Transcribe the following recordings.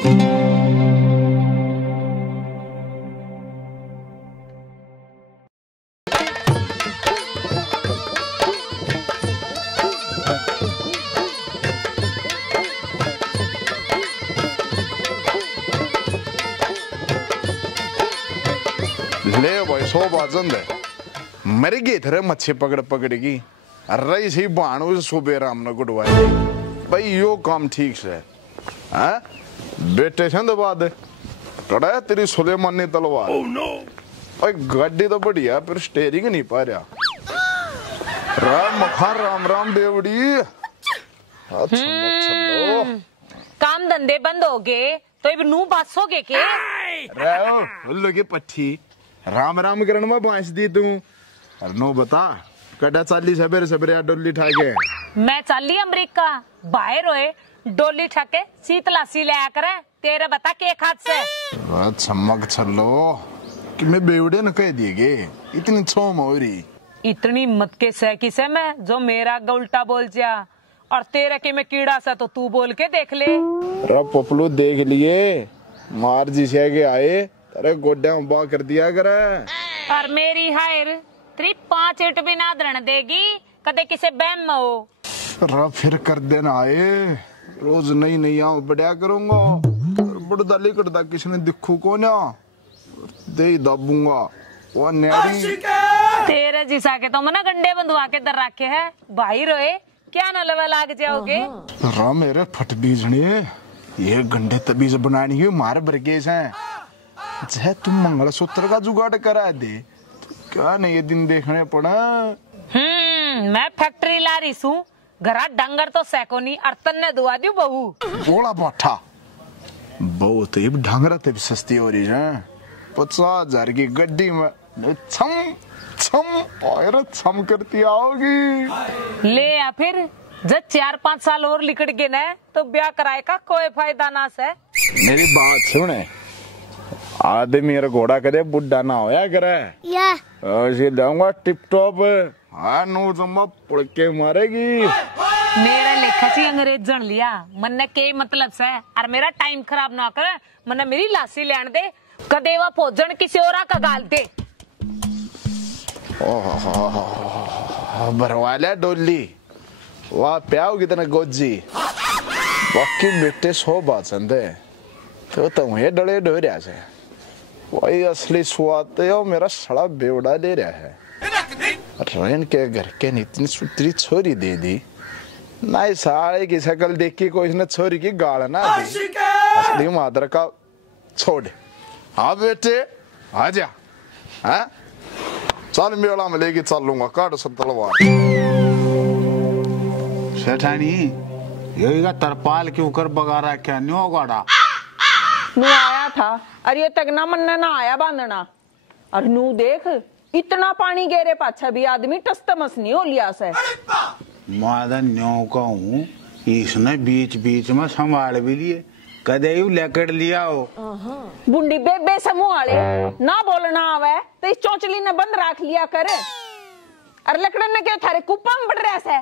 ले भाई 100 बात है मर गए थे मच्छी पकड़ पकड़ेगी रही सी बाणु सुबह हमने गुडवाई भाई यो काम ठीक से है बेटे से तो बात टड़ा तेरी सुलेमान ने तलवार भाई गाड़ी तो बढ़िया पर स्टेयरिंग नहीं पा रहा राम मखान राम राम बेवड़ी काम धंधे बंद हो गए तो अब नू बास हो गए के लोगे पट्टी राम राम करण में बांस दी तू और नो बता कटा चाली सबेरे सबेरे डोली ठाके मैं चाली अमेरिका बाहर होए डोली ठाके शीतलासी ले करे तेरा बता के हाथ से चमक छलो कि मैं बेवड़े न कह दिएगे इतनी छोम हो रही इतनी मत के सह किसे मैं जो मेरा उल्टा बोल जा और तेरा के मैं कीड़ा सा तो तू बोल के देख ले पपलू देख लिए मार जी से के आए तेरे गोड्या उबा कर दिया करे और मेरी हायर तेरी 5 ईंट भी ना धरण देगी कदे किसे बहम में हो फिर कर देना आए रोज नई नई आऊं बढ़िया करूंगा बुढ़दा लिकड़दा किसने दिखू को ना दे दाबूंगा वो नेड़ी तेरे जिसा के तो मना गंडे बंधवा के दर रखे है भाई रोए क्या न लवा लाग जाओगे रा मेरे फट बीजने ये गंडे तबीज बनानी है मार बरगेस है जय तुम मंगलसूत्र का जुगाड़ करा दे तो क्या नहीं ये दिन देखने पड़ा मैं फैक्ट्री ला रही हूँ घरा डंगर तो सैकोनी अर्तन ने दुआ दी बहू बोला बाठा बहू तो ये ढंगरा तब सस्ती हो रही है 50,000 की गड्डी में छम छम और छम करती आओगी ले या फिर जब 4-5 साल और लिकड़ गए ना तो ब्याह कराए का कोई फायदा ना से मेरी बात सुने आदमी मेरा घोड़ा करे बुढ़ा ना होया करे ऐसे जाऊंगा टिप टॉप हाँ नो जमा पड़ के मारेगी मेरा लेखा ची अंग्रेज जन लिया मन ने के मतलब से और मेरा टाइम खराब ना करे मन मेरी लासी लेन दे कदेवा भोजन किसी और का गाल दे भरवाला डोली वाह प्याओ कितना गोजी बाकी बेटे 100 बात संदे तो तुम ये डले डो रहा है वही असली स्वाद तो मेरा सड़ा बेवड़ा ले रहा है रेन के घर के इतनी सुतरी छोरी दे दी ना सारे की शकल देख के कोई इसने छोरी की गाल ना दी असली मादर का छोड़ हाँ बेटे आजा हाँ चल मेला में लेके चलूंगा काट सब तलवार सेठानी यही का तरपाल के ऊपर बगा रखा न्यो गाड़ा नू आया था अरे तक ना मन ना आया बांधना और नू देख इतना पानी गेरे पाछा भी आदमी टस्तमस नहीं हो लिया से मादा न्यो का हूँ इसने बीच बीच में संभाल भी लिए कदे यू लेकर लिया हो बुंडी बेबे समूह वाले ना बोलना आवे तो इस चौचली ने बंद रख लिया करे और लकड़न ने क्या थारे कुप्पा में बढ़ रहा से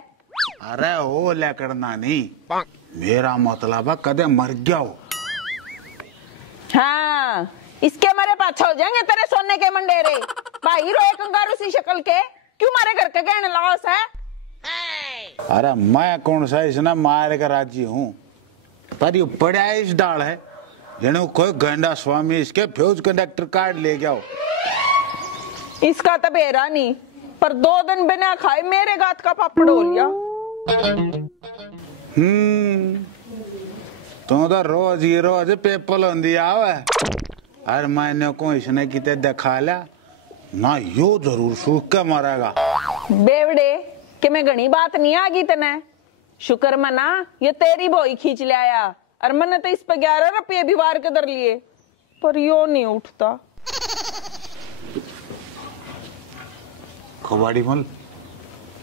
अरे हो लेकड़ना नहीं मेरा मतलब है कदे मर गया हो हाँ इसके मारे पाछा हो जाएंगे तेरे सोने के मंडेरे भाई रोए कंगारू सी शक्ल के क्यों मारे घर के गहने लॉस है अरे मैं कौन सा इसने मार कर राजी हूँ पर ये बड़ा इस डाल है जने कोई गंडा स्वामी इसके फ्यूज कंडक्टर कार्ड ले गया हो इसका तो बेरा नहीं पर 2 दिन बिना खाए मेरे गात का पापड़ हो लिया तो रोज ही रोज पेपल होंदी आवे हर महीने को इसने किते दिखा लिया ना यो जरूर सूख के मरेगा बेवड़े कि मैं घनी बात नहीं आ गई तने शुक्र मना ये तेरी बोई खींच ले आया और मैंने तो इस पे 11 रुपये भी वार के दर लिए पर यो नहीं उठता कबाड़ी मल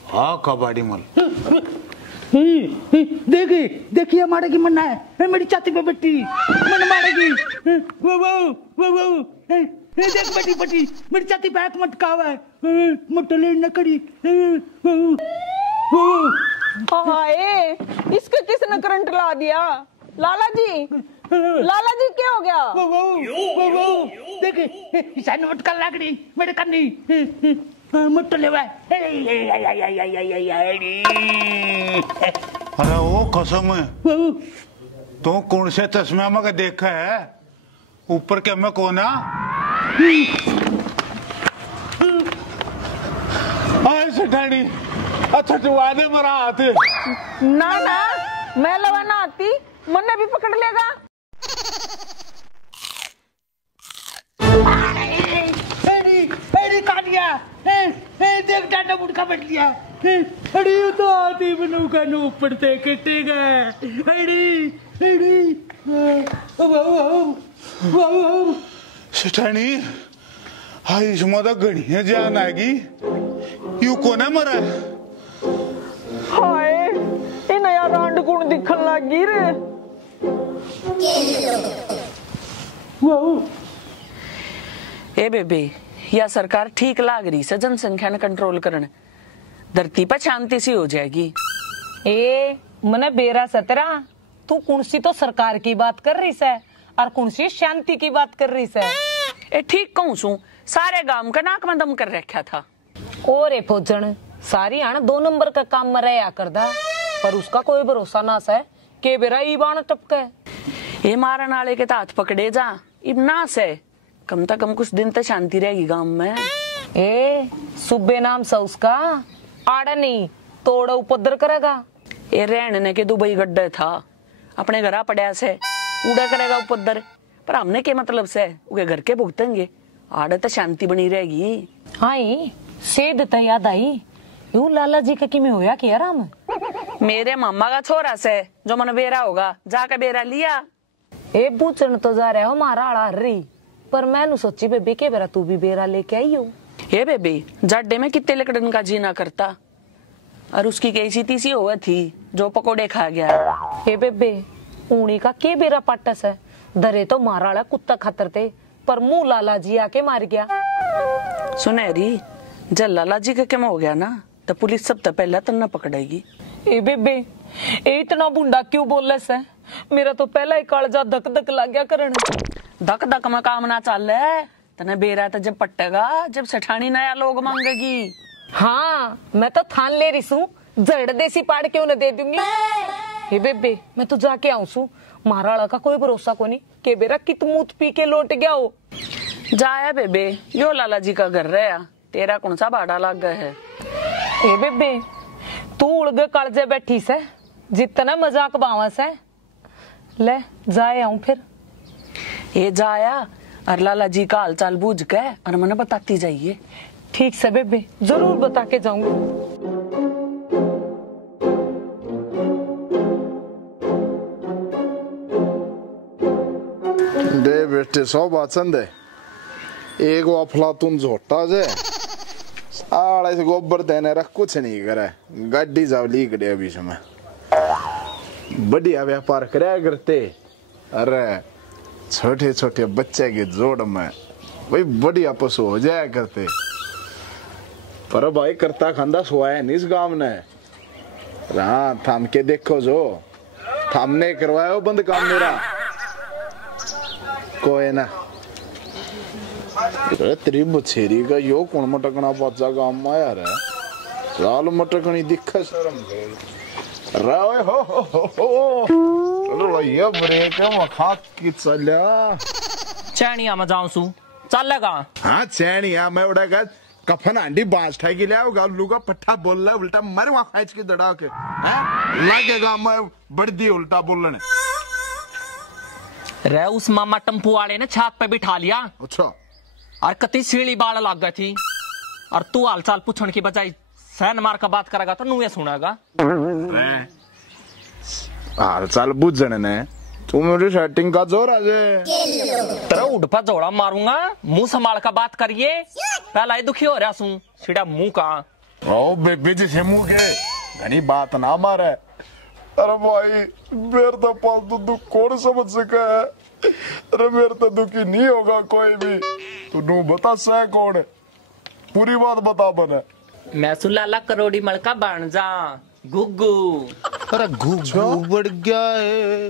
हाँ कबाड़ी मल देखिए देखिए हमारे की मन्ना है मेरी छाती पे बैठी मन मारेगी वो वो वो देख बैठी बैठी मेरी छाती पे हाथ मटका हुआ है मटले न करी हाय इसके किसने करंट ला दिया लाला जी क्या हो गया? वो देख ईशान मटका लागड़ी मेरे कन्नी मुट्ठ लेवा। अरे वो कसम है तो कौन से चश्मे में देखा है ऊपर के में कोना सेठानी अच्छा चुवादे मरा आते ना मैं लवाना आती मन्ने भी पकड़ लेगा। कालिया देख डाटा मुड़का बैठ लिया। अड़ी तो आती बनू का नो पड़ते कटेगा। अड़ी सेठानी हाई इसमें तो गढ़िया जान आएगी यू कोने मरा हाय ये नया रांड गुण दिखन लगी रे। ए बेबे या सरकार ठीक लाग रही से जनसंख्या ने कंट्रोल करने धरती पर शांति सी हो जाएगी। ए मने बेरा सतरा तू कुणसी तो सरकार की बात कर रही है और कुणसी शांति की बात कर रही है। ए ठीक कहूँ सू सारे गांव का नाक में दम कर रखा था। और ए फौजन सारी आन 2 नंबर का काम में रहा करदा पर उसका कोई भरोसा ना है के बेरा ईबान टपका ये मारन वाले के हाथ पकड़े जा इब ना से कम से कम कुछ दिन तक शांति रहेगी गांव में। ए सुबे नाम से उसका आड़ा नहीं तोड़ा उपद्र करेगा। ये रहने के दुबई गड्ढे था अपने घर पड़ा से उड़ा करेगा उपद्र पर हमने के मतलब से उनके घर के भुगतेंगे आड़े तो शांति बनी रहेगी। हाई सेध तो याद आई यूं लाला जी का किमें होया कि आराम मेरे मामा का छोरा से जो मन बेरा होगा जाके बेरा लिया। ए पूछन तो जा रहा हो मारा आड़ा हर्री पर मैंने सोची बेबी के बेरा तू भी बेरा लेके आई हो। ये बेबी जाडे में कितने लकड़न का जीना करता और उसकी कैसी तीसी हुआ थी जो पकोड़े खा गया। ए बेबे ऊनी का के बेरा पाटस है दरे तो मारा आड़ा कुत्ता खातर थे पर मुंह लाला जी आके मार गया। सुनहरी जब लाला जी का क्या हो गया ना तो पुलिस सब तो पहले तन्ना पकड़ेगी। ए बेबे ए इतना बुंडा क्यों बोल से मेरा तो पहला ही कालजा धक धक लग गया करन। धक धक में काम ना चल रहा तने बेरा तो जब पट्टेगा जब सेठानी नया लोग मांगेगी। हाँ मैं तो थान ले रही हूँ जड़ देसी पाड़ क्यों न दे दूंगी। हे बेबे मैं तो जाके आऊं सू महाराणा का कोई भरोसा को नहीं के बेरा कित मूत पी के लौट गया हो। जाया बेबे यो लाला जी का घर रहा तेरा कौन सा भाड़ा लग गया है। ए बेबे तू उड़गे कालजे बैठी से जितना मजाक बावा से ले जाए आऊं फिर। ये जाया और लाला जी का हाल चाल बूझ के और मैंने बताती जाइए। ठीक से बेबे जरूर बता के जाऊंगी। दे बेटे सौ बात संदे एक वो अफलातून झोटा जे साड़ा से गोबर देने रख कुछ नहीं करे गाड़ी जाव ली गड़े अभी समय बढ़िया व्यापार कराया करते। अरे छोटे छोटे बच्चे के जोड़ में भाई बढ़िया पशु हो जाया करते पर भाई करता खांदा सोया नहीं इस गांव ने। हाँ थाम के देखो जो थामने करवाया बंद काम मेरा कोई ना तेरी बछेरी का यो कौन मटकना बच्चा गांव में आया रे लाल मटकनी दिखा शर्म रावे हो ये ब्रेक मखा की चल्या चैनिया में जाऊं सू चलेगा। हाँ चैनिया मैं उड़ेगा कफन आंडी बांस ठाई के लिया गालू का पट्टा बोल रहा उल्टा मर वहां खाच के दड़ा के हैं लगेगा मैं बढ़दी उल्टा बोलने रे उस मामा टम्पू वाले ने छात पे बिठा लिया। अच्छा और कति सीढ़ी बाढ़ लग गई थी और तू हालचाल पूछने की बजाय सहन मार का बात करेगा तो नुए सुनेगा। हालचाल बुझने ने तू मेरी सेटिंग का जोर आज तेरा उड़ पर जोड़ा मारूंगा मुंह संभाल का बात करिए पहला ही दुखी हो रहा सू सीधा मुंह का ओ बेबी जी से मुंह के घनी बात ना मारे। अरे भाई मेरे तो पालतू दुख कौन समझ सका है। अरे मेरे तो दुखी नहीं होगा कोई भी तू नू बता सह कौन है पूरी बात बता बने। मैं सुलाला करोड़ी मलका बन जा गुग्गू। अरे घुघू बढ़ गया है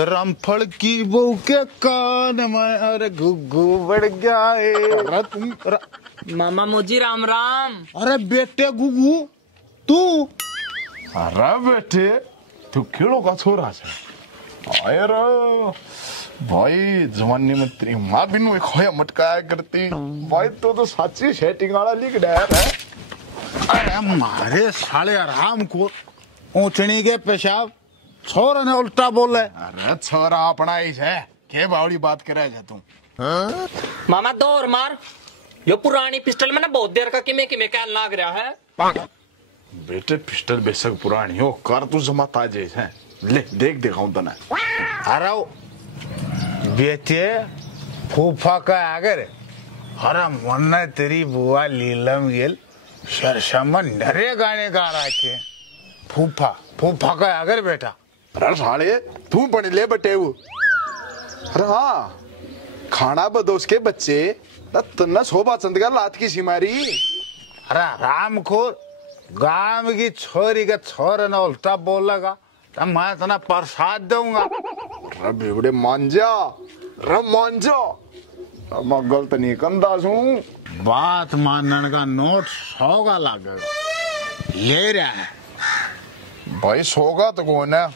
रामफल की बहू के कान में, अरे घुघू बढ़ गया है। अरे तुम मामा मोजी राम राम। अरे बेटे घुघू तू, अरे बेटे तू केड़ो का छोरा छे? आयर भाई जवानी में तेरी माँ बिनु एक होया मटकाया करती भाई, तो साची सेटिंग वाला लिख डे है। अरे मारे साले आराम को ऊंचनी के पेशाब छोरा ने उल्टा बोले। अरे छोरा अपना ही है, के बावड़ी बात करे जा तू? मामा दो और मार, यो पुरानी पिस्टल में ना बहुत देर का किमे किमे कहन लाग रहा है। बेटे पिस्टल बेशक पुरानी हो, कर तू जमा ताजे है, ले देख दिखाऊं तने। अरे बेटे फूफा का आगर, अरे मन तेरी बुआ लीलम गेल सरसमन नरे गाने गा रहा थे। फूफा फूफा का आगर बेटा। अरे साले तू पढ़ ले बटे वो। अरे हाँ खाना बदोस के बच्चे तन्ना शोभा चंद का लात की सिमारी। अरे राम खोर गांव की छोरी का छोरे ने उल्टा बोल लगा तो मैं तना प्रसाद दूंगा। अरे बेवड़े मांझा, अरे मांझा मैं गलत नहीं कंदा हूँ। बात मानने का नोट 100 का लगेगा, ले रहा है भाई 100 का तो कौन है,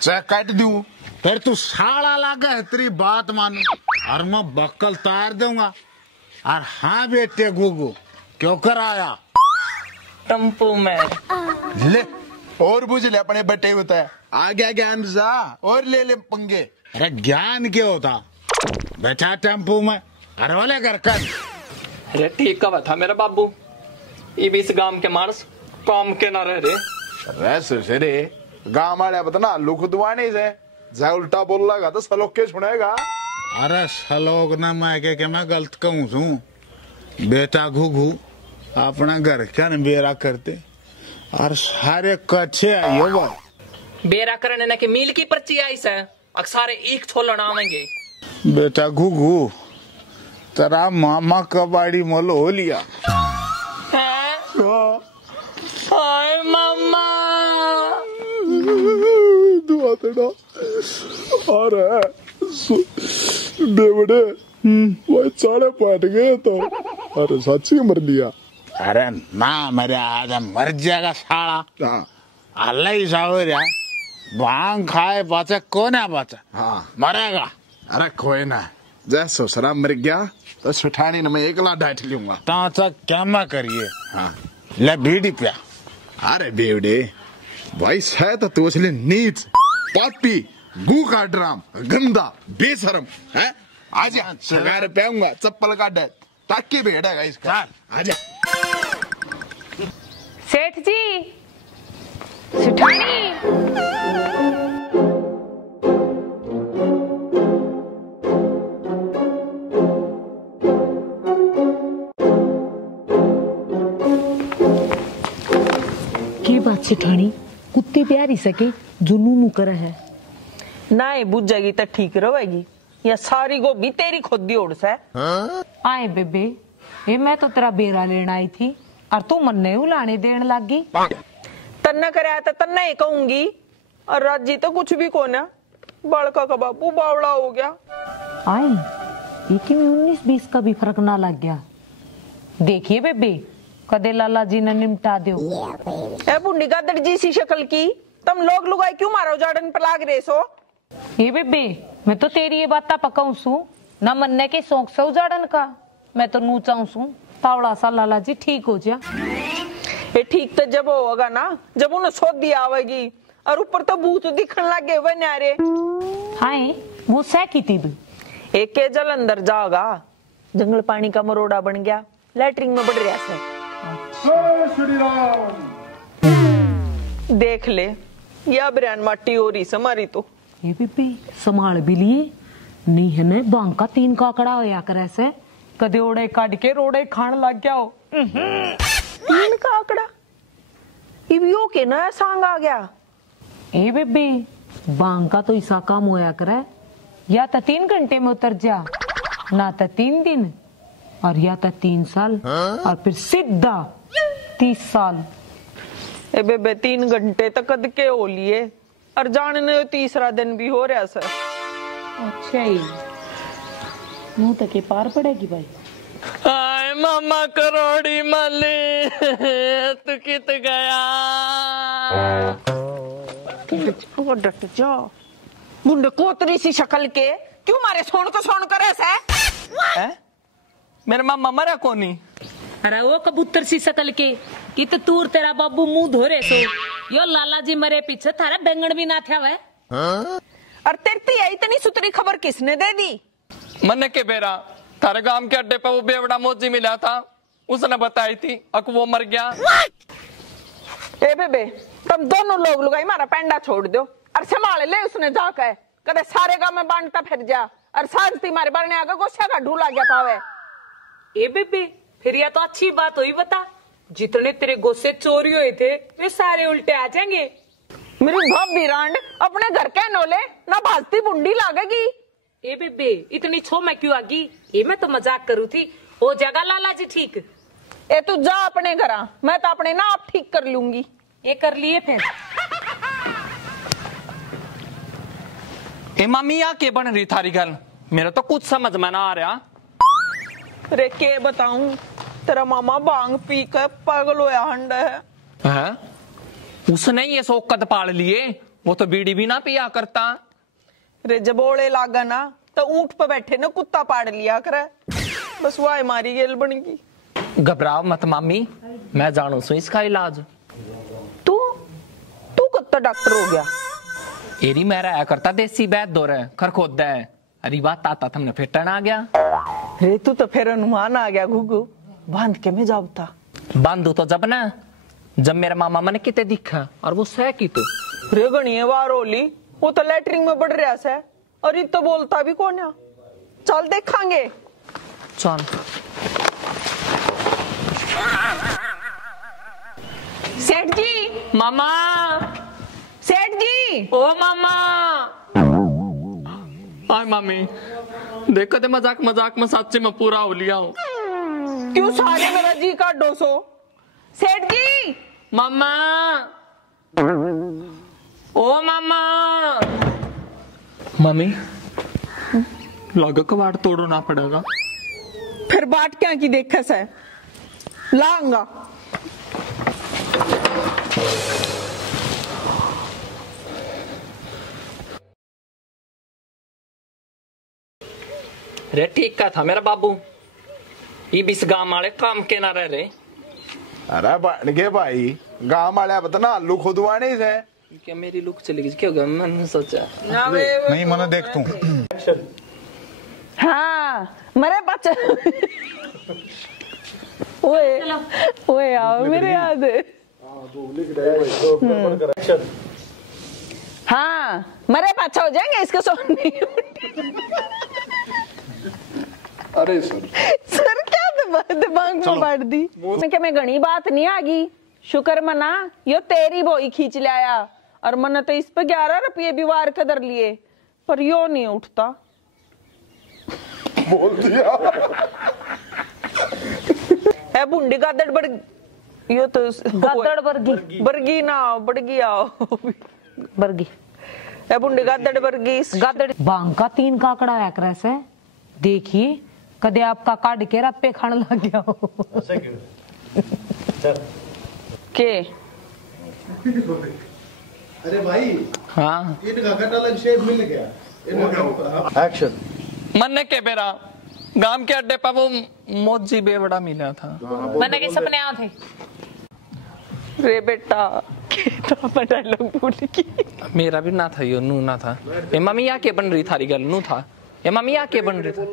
चाहे काट दूं फिर तू साड़ा लगा है तेरी बात मानू और मैं बक्कल तार दूंगा। और हाँ बेटे गुगू क्यों कर आया? टम्पू में ले और बुझ ले अपने बटे होता है, आ गया ज्ञान जा और ले ले पंगे। अरे ज्ञान क्या होता बैठा टेम्पू में, अरे वाले घर कर। अरे ठीक का था मेरा बाबू, ये भी इस गांव के मार्स काम के ना रह रहे। रे गाँव वाले बतना लुक दुआने से जा उल्टा बोल लगा तो सलोक के सुनेगा। अरे सलोक ना मैं के मैं गलत कहूँ छू बेटा घुघू अपना घर क्या बेरा करते और सारे कच्चे आइयो भाई। बेरा करने ना कि मील की पर्ची आई से अक्सारे एक छोलन आवेंगे। बेटा घुघू तेरा मामा कबाड़ी मोल हो लिया। हाय मामा दुआ तेरा। अरे बेवड़े वो चाड़े पाट गए तो, अरे सच्ची मर लिया। अरे ना मरे आज मर जाएगा साला। अल्लाह ही सावर यार भांग खाए बचा कौन है बचा? हाँ मरेगा। अरे कोई ना, जैसे सरा मर गया तो सुठानी न मैं एकला डांट लूंगा। ताचा क्या मैं करिए? हाँ ले बीड़ी पिया। अरे बेवड़े भाई शायद तो उसने नीच पापी गू का ड्राम गंदा बेशरम है। आजा सगार पेऊंगा चप्पल का डर ताकि बैठेगा इसका। आजा सेठ जी सुठानी। की बात सिठानी कुत्ती प्यारी सके जुनू मुकर है ना ही बुझ जाएगी तो ठीक रहेगी, या सारी गोभी तेरी खुद दी ओढ़ से। आए बेबे ये मैं तो तेरा बेरा लेना आई थी और तू मन्ने उलाने देन लागी। तन्ना कराया तो तन्ना ही कहूंगी, और राजी तो कुछ भी कोना बड़का का बापू बावड़ा हो गया। आई ये में 19-20 का भी फर्क ना लग गया। देखिए बेबे कदे लाला जी ने निमटा दो। ए बुंडी का दर्जी सी शक्ल की तुम लोग लुगाई क्यों मारो जाड़न पर लाग रहे सो? ये बेबे मैं तो तेरी ये बात पकाऊ सू ना मन्ने के शौक से उजाड़न का, मैं तो नू चाहूं सू तावड़ा सा लाला जी ठीक हो जा। ये ठीक तो जब होगा ना जब उन्हें सोच दिया आवेगी, और ऊपर तो भूत दिखने लगे हुए न्यारे। हाय वो सह की थी एक के जल अंदर जाओगा, जंगल पानी का मरोड़ा बन गया, लैटरिन में बढ़ रहा है। देख ले या बिरयान माटी हो रही समारी तो। ये बेबे संभाल भी लिए नहीं है ना बांका 3 काकड़ा होया करे से कदे ओड़े काट के रोड़े खान लग गया हो। 3 काकड़ा इवियो के ना सांग आ गया। ए बेबे बांका तो ऐसा काम होया करे या तो 3 घंटे में उतर जा, ना तो 3 दिन और या तो 3 साल और फिर सीधा 30 साल। ए बेबे 3 घंटे तक कद के हो लिए और जाने तीसरा दिन भी हो रहा सर। अच्छा ही मुंह तक पार पड़ेगी भाई। हाय मामा करोड़ी मली तू कित गया। डट जा बुंडे कोतरी सी शक्ल के क्यों मारे सोन करे से मेरे मामा मरा कोनी। अरे वो कबूतर सी शकल के कि तो तूर तेरा बाबू मुंह धोरे सो यो लाला जी मरे पीछे थारा बैंगन भी ना था वह। और तेरी इतनी सुतरी खबर किसने दे दी? मन के बेरा थारे गांव के अड्डे पर वो बेवड़ा मोजी मिला था, उसने बताई थी अक वो मर गया। ए बेबे तुम दोनों लोग लुगाई मारा पेंडा छोड़ दो और संभाल ले उसने जाकर कदे सारे गांव में बांटता फिर जा और सांझती मारे बरने आगे गोशा का ढूला गया पावे। ए बेबे फिर यह तो अच्छी बात हुई, बता जितने तेरे गोसे चोरी हुए थे वे सारे उल्टे आ जाएंगे। मेरी भाभी रांड अपने घर के नोले ना भाजती बुंडी लागेगी। ए बेबे इतनी छो मैं क्यों आगी, ये मैं तो मजाक करू थी। हो जाएगा लाला जी ठीक। ए तू जा अपने घर, मैं तो अपने ना आप ठीक कर लूंगी। ये कर लिए फिर। ए मामी या के बन रही थारी गल, मेरा तो कुछ समझ में ना आ रहा। अरे के बताऊं तेरा मामा भांग पी कर पागल होया हंड है। उसने ये शौकत पाल लिए, वो तो बीड़ी भी ना पिया करता। रे जब ओले लागा ना तो ऊंट पे बैठे ने कुत्ता पाड़ लिया करे, बस वाई मारी गेल बनेगी। घबराओ मत मामी, मैं जानू सू इसका इलाज। तू कुत्ता डॉक्टर हो गया? एरी मेरा आया करता देसी बैद दो रहे खर खोद है। अरे बात आता था, हमने फेटन आ गया। रे तू तो फिर अनुमान आ गया घुगु, बांध के में जाबता। बांधू तो जब ना जब मेरा मामा मैंने किते दिखा और वो सह की तो रे गणिये बार होली वो तो लेटरिंग में बढ़ रहा है और ये तो बोलता भी कौन है। चल देखांगे। चल सेठ जी। मामा, सेठ जी। ओ मामा। आय मामी देखो ते मजाक मजाक में सच्चे में पूरा हो लिया हूँ। क्यों सारे मेरा जी का डोसो? सेठ जी। मामा, ओ मामा। मम्मी लगा कबाड़ तोड़ना पड़ेगा। फिर बाट क्या की देखस है लाऊंगा। रे ठीक का था मेरा बाबू, ये बीस गांव वाले काम के ना रह रहे। अरे बन गए भाई, गांव वाले बतना आलू खुदवाने से क्या मेरी लुक चली गई, क्या होगा मैंने सोचा। नहीं मना देख तू। हाँ मरे बच्चे ओए आओ मेरे याद। हाँ मरे पाछा हो जाएंगे इसको सोने। अरे सर क्या दिमाग में बांट दी। मैं घनी बात नहीं आगी, शुक्र मना यो तेरी बोई खींच लाया और मन तो इस पे 11 रुपये भी वार कदर लिए पर यो नहीं उठता। बोल दिया है बुंडी गादड़ बड़ यो तो गादड़ बरगी बरगी ना बड़गी आओ बरगी है बुंडी गादड़ बरगी गादड़ बांग का 3 काकड़ा है क्रैस है। देखिए कदे आपका काट के रप्पे खाने लग गया हो। के अरे भाई हाँ इनका कट अलग शेप मिल गया। एक्शन। मन के बेरा गांव के अड्डे पर वो मोजी बेवड़ा मिला था। मैंने के सपने आए थे। रे बेटा तो डायलॉग भूल की। मेरा भी ना था, यो नू ना था। ये मम्मी या के बन रही थारी गल नू था। ये मम्मी या के बन रही था।